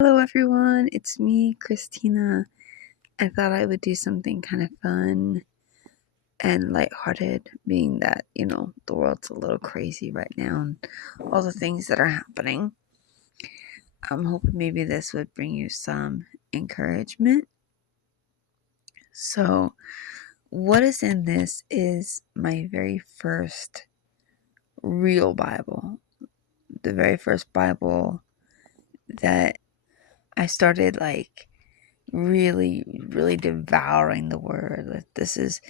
Hello everyone, it's me, Christina. I thought I would do something kind of fun and lighthearted, being that, the world's a little crazy right now and all the things that are happening. I'm hoping maybe this would bring you some encouragement. So, what is in this is my very first real Bible. The very first Bible that I started really, really devouring the word. This is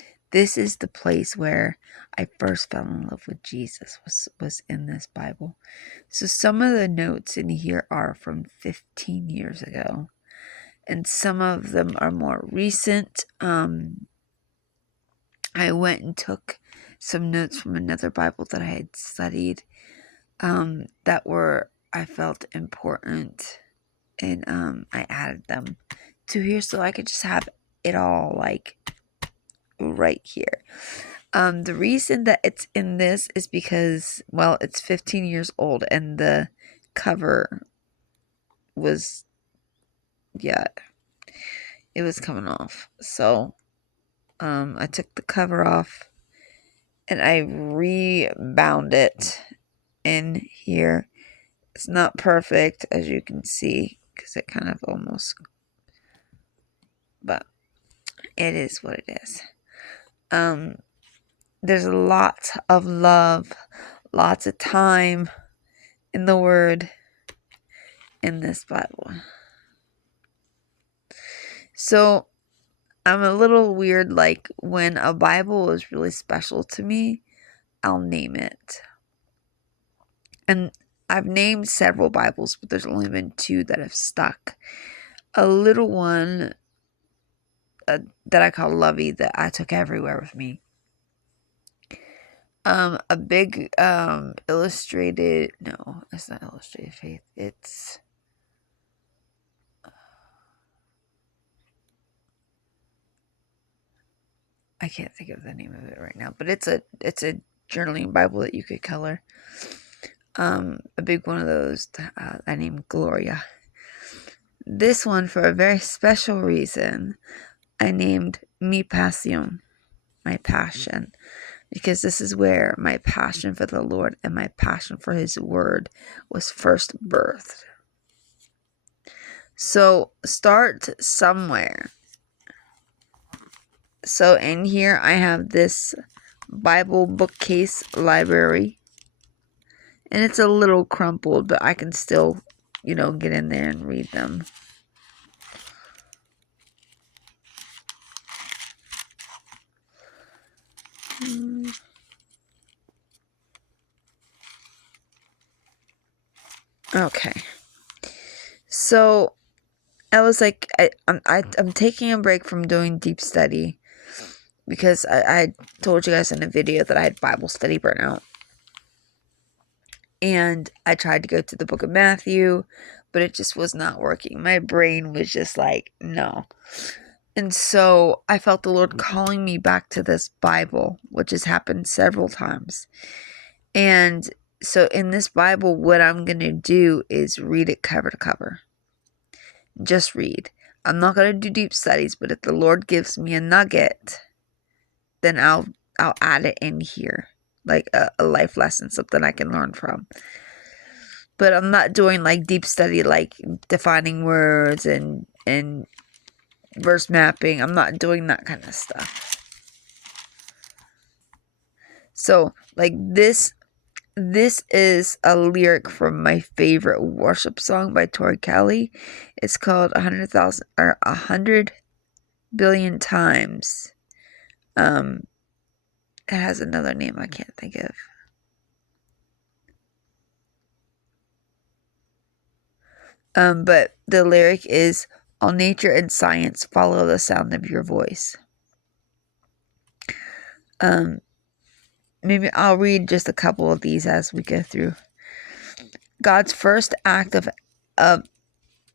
the place where I first fell in love with Jesus, was in this Bible. So some of the notes in here are from 15 years ago, and some of them are more recent. I went and took some notes from another Bible that I had studied, that were, I felt, important, and I added them to here so I could just have it all right here. The reason that it's in this is because, well, it's 15 years old and the cover was, it was coming off. So I took the cover off and I rebound it in here. It's not perfect, as you can see, because it kind of almost, but it is what it is. There's lots of love, lots of time in the word in this Bible. So I'm a little weird, when a Bible is really special to me, I'll name it. And I've named several Bibles, but there's only been 2 that have stuck. A little one that I call Lovey, that I took everywhere with me. A big illustrated, no, it's not Illustrated Faith. It's I can't think of the name of it right now, but it's a journaling Bible that you could color. A big one of those I named Gloria. This one, for a very special reason, I named Mi Pasión, my passion, because this is where my passion for the Lord and my passion for His Word was first birthed. So start somewhere. So in here I have this Bible bookcase library, and it's a little crumpled, but I can still, get in there and read them. Okay. So I was like, I'm taking a break from doing deep study because I told you guys in a video that I had Bible study burnout. And I tried to go to the book of Matthew, but it just was not working. My brain was just like, no. And so I felt the Lord calling me back to this Bible, which has happened several times. And so in this Bible, what I'm going to do is read it cover to cover. Just read. I'm not going to do deep studies, but if the Lord gives me a nugget, then I'll add it in here, like a life lesson, something I can learn from. But I'm not doing deep study, like defining words and verse mapping. I'm not doing that kind of stuff. So this is a lyric from my favorite worship song by Tori Kelly. It's called 100 billion times. It has another name I can't think of. But the lyric is, all nature and science follow the sound of your voice. Maybe I'll read just a couple of these as we go through. God's first act of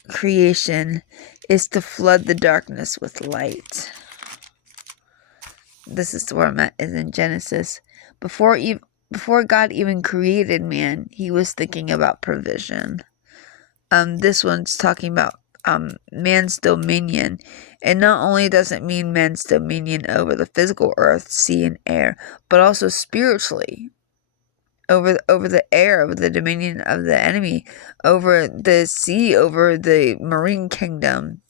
creation is to flood the darkness with light. This is where I'm at, is in Genesis. Before God even created man, He was thinking about provision. This one's talking about man's dominion. And not only does it mean man's dominion over the physical earth, sea, and air, but also spiritually over the air, over the dominion of the enemy, over the sea, over the marine kingdom.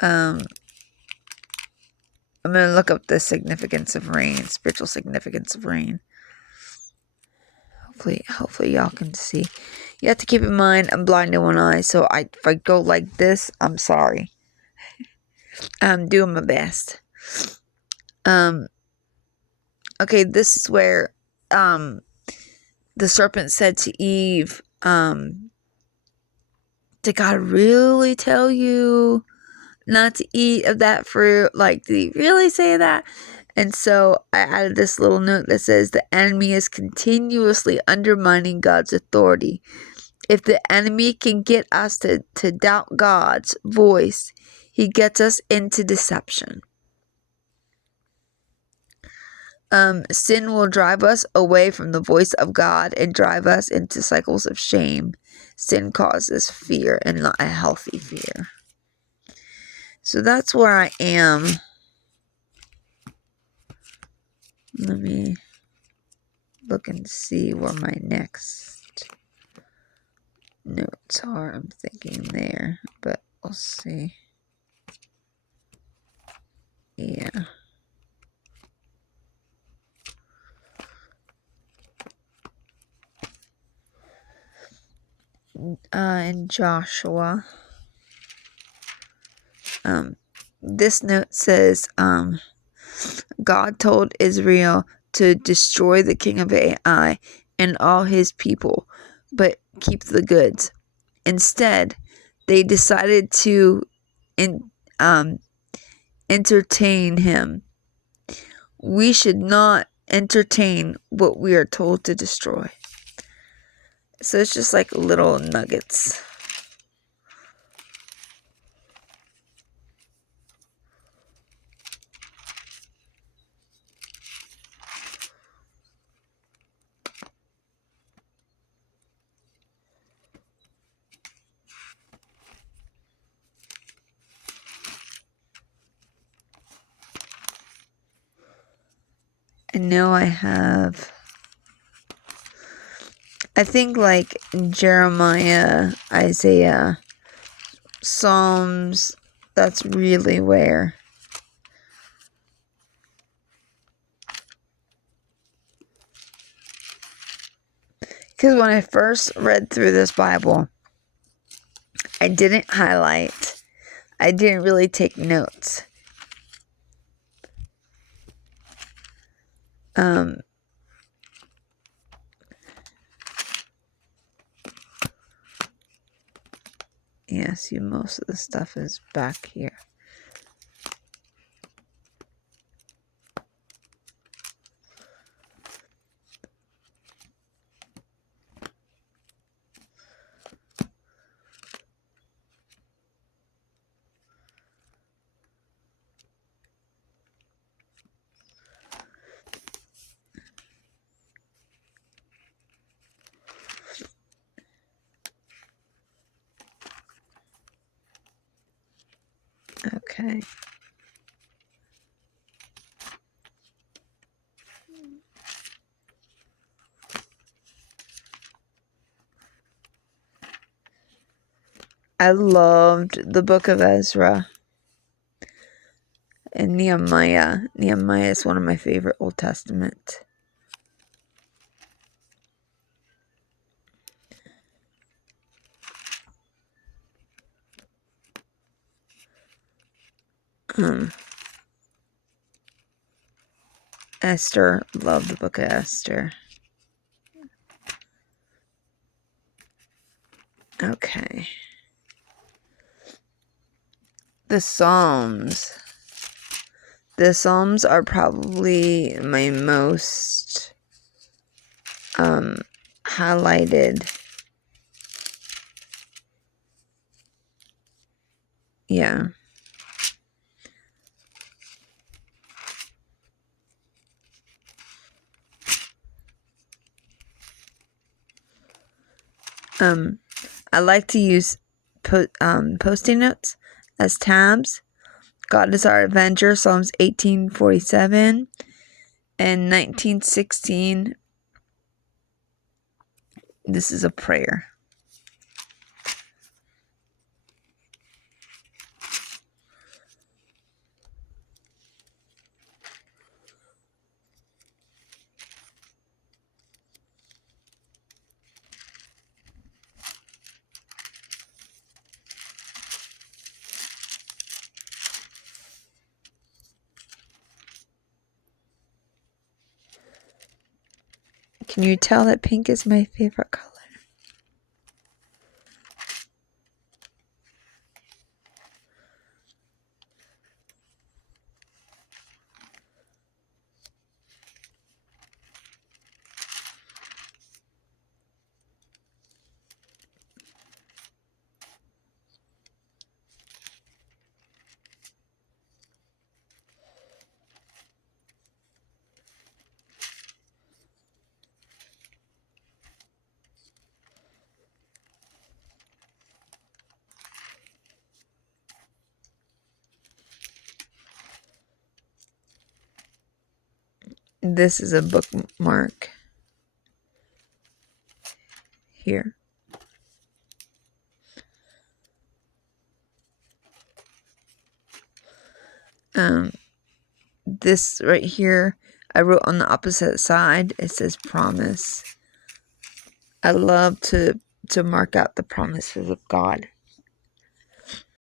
I'm going to look up the significance of rain, spiritual significance of rain. Hopefully y'all can see. You have to keep in mind, I'm blind in one eye, so if I go like this, I'm sorry. I'm doing my best. Okay, this is where, the serpent said to Eve, did God really tell you not to eat of that fruit? Like, did he really say that? And so I added this little note that says the enemy is continuously undermining God's authority. If the enemy can get us to doubt God's voice, he gets us into deception. Sin will drive us away from the voice of God and drive us into cycles of shame. Sin causes fear and not a healthy fear. So that's where I am. Let me look and see where my next notes are. I'm thinking there, but we'll see. Yeah. In Joshua, this note says, God told Israel to destroy the king of Ai and all his people, but keep the goods. Instead, they decided to entertain him. We should not entertain what we are told to destroy. So it's just like little nuggets. I know I think like Jeremiah, Isaiah, Psalms, that's really where. Because when I first read through this Bible, I didn't highlight. I didn't really take notes. Yeah, see, most of the stuff is back here. Okay. I loved the book of Ezra and Nehemiah. Nehemiah is one of my favorite Old Testament. Esther, love the book of Esther. Okay. The Psalms. The Psalms are probably my most highlighted. Yeah. I like to use Post-it notes as tabs. God is our avenger, Psalms 18:47, and 19:16. This is a prayer. Can you tell that pink is my favorite color? This is a bookmark here. This right here, I wrote on the opposite side. It says promise. I love to mark out the promises of God.